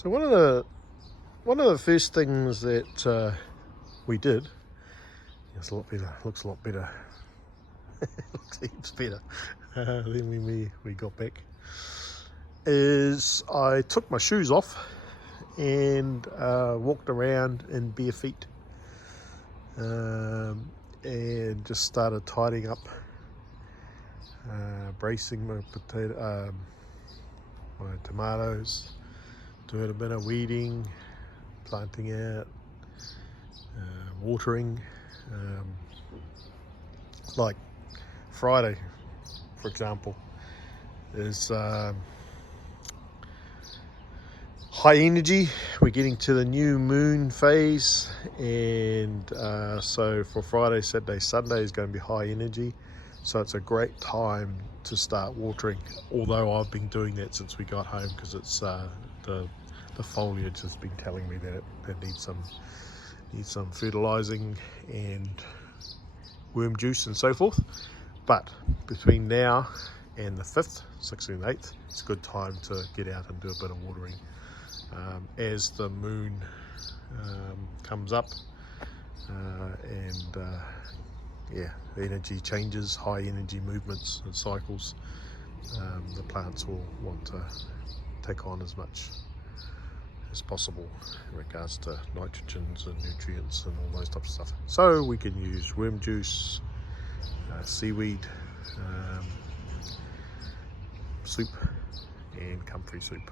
So one of the first things that we did, it's a lot better, looks a lot better, looks heaps better than when we got back, is I took my shoes off and walked around in bare feet, and just started tidying up, bracing my my tomatoes, doing a bit of weeding, planting out, watering. Like Friday, for example, is high energy. We're getting to the new moon phase, and so for Friday, Saturday, Sunday is going to be high energy. So it's a great time to start watering, although I've been doing that since we got home, because it's the foliage has been telling me that it needs some fertilizing and worm juice and so forth. But between now and the 5th, 6th and 8th, it's a good time to get out and do a bit of watering. As the moon comes up, and the energy changes, high energy movements and cycles, the plants will want to take on as much as possible in regards to nitrogens and nutrients and all those types of stuff. So we can use worm juice, seaweed, soup, and comfrey soup.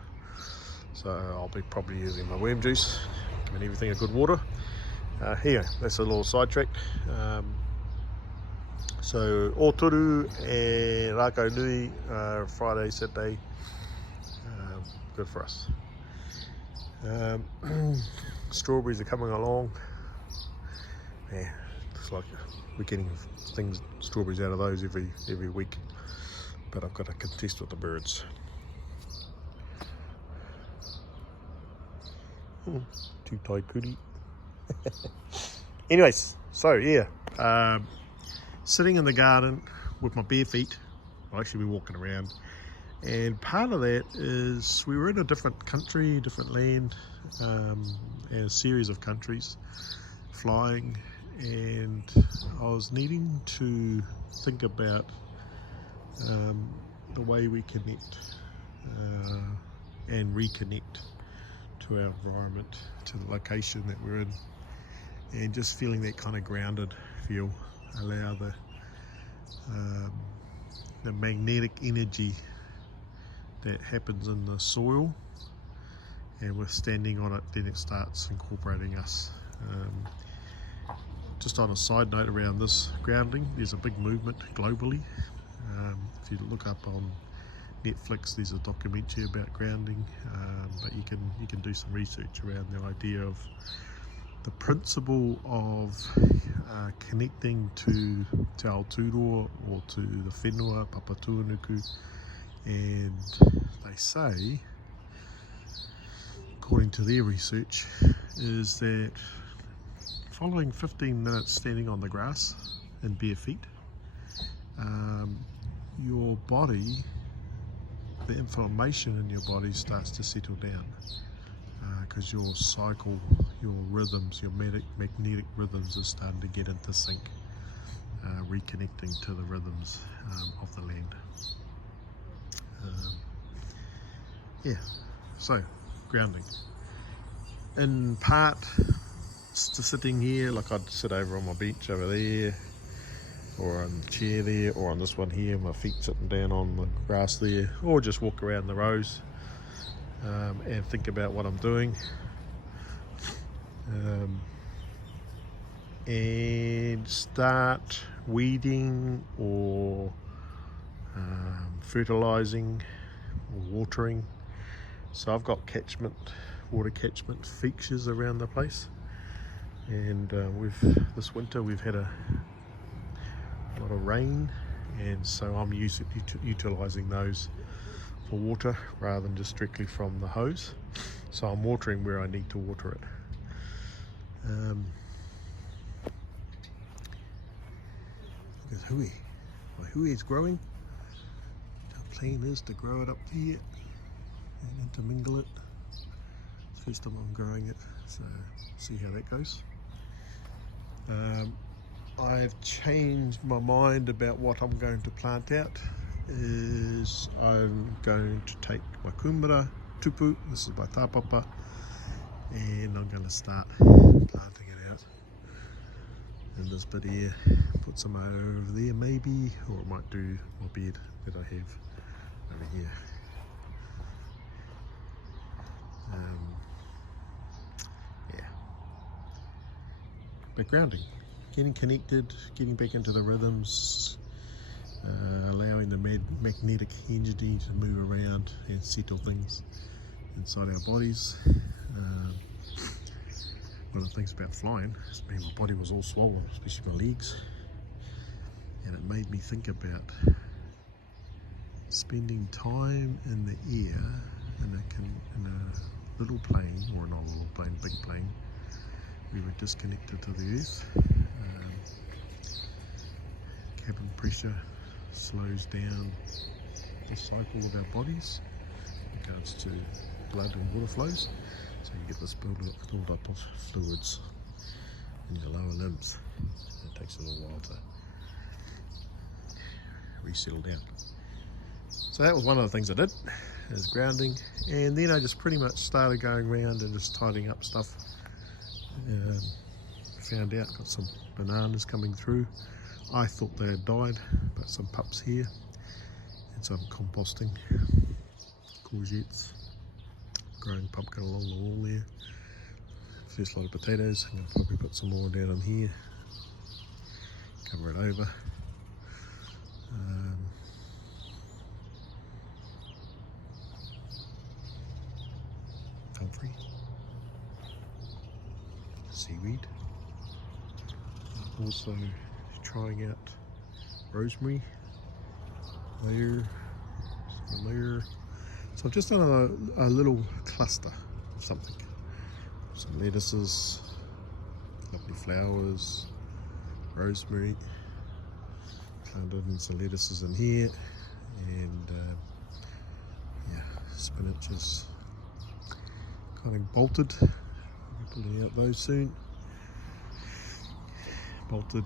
So I'll be probably using my worm juice, giving everything a good water. Here, that's a little sidetrack. So Otoru and Rako Nui, Friday, Saturday, good for us. Strawberries are coming along. Yeah, looks like we're getting strawberries out of those every week. But I've got to contest with the birds. Too tight cootie. Anyways, so yeah, sitting in the garden with my bare feet. I'll actually be walking around, and part of that is we were in a different country, different land, and a series of countries, flying, and I was needing to think about the way we connect and reconnect to our environment, to the location that we're in, and just feeling that kind of grounded feel, allow the magnetic energy that happens in the soil, and we're standing on it, then it starts incorporating us. Just on a side note around this grounding, there's a big movement globally. If you look up on Netflix, there's a documentary about grounding, but you can do some research around the idea of the principle of connecting to Te Aotearoa or to the whenua, Papatūānuku, and they say, according to their research, is that following 15 minutes standing on the grass in bare feet, your body, the inflammation in your body starts to settle down, because your cycle, your rhythms, your magnetic rhythms are starting to get into sync, reconnecting to the rhythms of the land. So grounding. In part, just sitting here, like I'd sit over on my bench over there, or on the chair there, or on this one here, my feet sitting down on the grass there, or just walk around the rows and think about what I'm doing, and start weeding or fertilizing or watering. So I've got water catchment features around the place, and this winter we've had a lot of rain, and so I'm utilising those for water rather than just strictly from the hose. So I'm watering where I need to water it. Look at hui. My hui is growing. Our plan is to grow it up here and intermingle it First time I'm growing it, so see how that goes. I've changed my mind about what I'm going to plant out. Is I'm going to take my kumara tupu, this is my tāpapa, and I'm going to start planting it out in this bit here, put some over there maybe, or I might do my bed that I have over here. Yeah, but grounding, getting connected, getting back into the rhythms, allowing the magnetic energy to move around and settle things inside our bodies. One of the things about flying is my body was all swollen, especially my legs, and it made me think about spending time in the air in a little plane, or not a little plane, big plane. We were disconnected to the earth. Cabin pressure slows down the cycle of our bodies in regards to blood and water flows, so you get this build up of fluids in your lower limbs. It takes a little while to resettle down. So that was one of the things I did, is grounding, and then I just pretty much started going around and just tidying up stuff. Found out, got some bananas coming through. I thought they had died, but some pups here, and some composting, courgettes, growing pumpkin along the wall there. First lot of potatoes. I'm going to probably put some more down in here, cover it over. Comfrey, seaweed. Also trying out rosemary, layer, so I've just done a little cluster of something. Some lettuces, lovely flowers, rosemary, planted in some lettuces in here, and yeah, spinach is kind of bolted. I'll be pulling out those soon. Bolted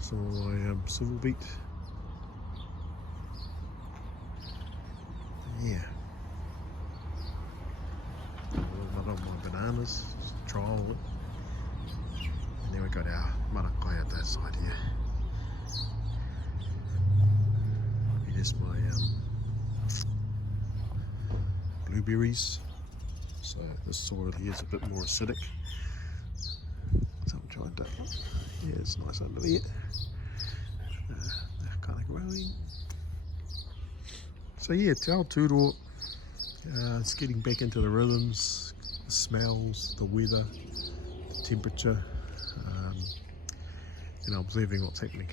some of my civil beet. Yeah. A little bit of my bananas, just trial it. And then we got our marakai at that side here. Here's my blueberries. So this soil here is a bit more acidic. So I'm trying to, yeah, it's nice under there. They're kind of growing. So yeah, Te Aotearoa, it's getting back into the rhythms, the smells, the weather, the temperature, and observing what's happening.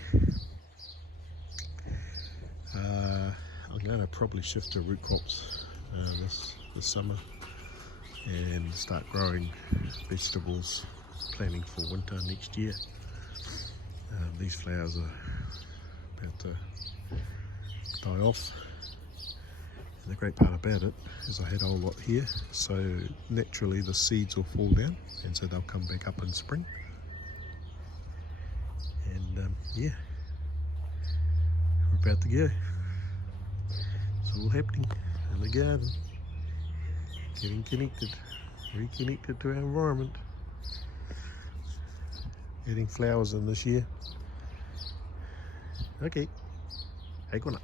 I'm going to probably shift to root crops this summer and start growing vegetables, planning for winter next year. These flowers are about to die off. And the great part about it is I had a whole lot here, so naturally the seeds will fall down, and so they'll come back up in spring. And yeah, we're about to go. It's all happening in the garden. Getting connected, reconnected to our environment. Adding flowers in this year. Okay, hey, good night.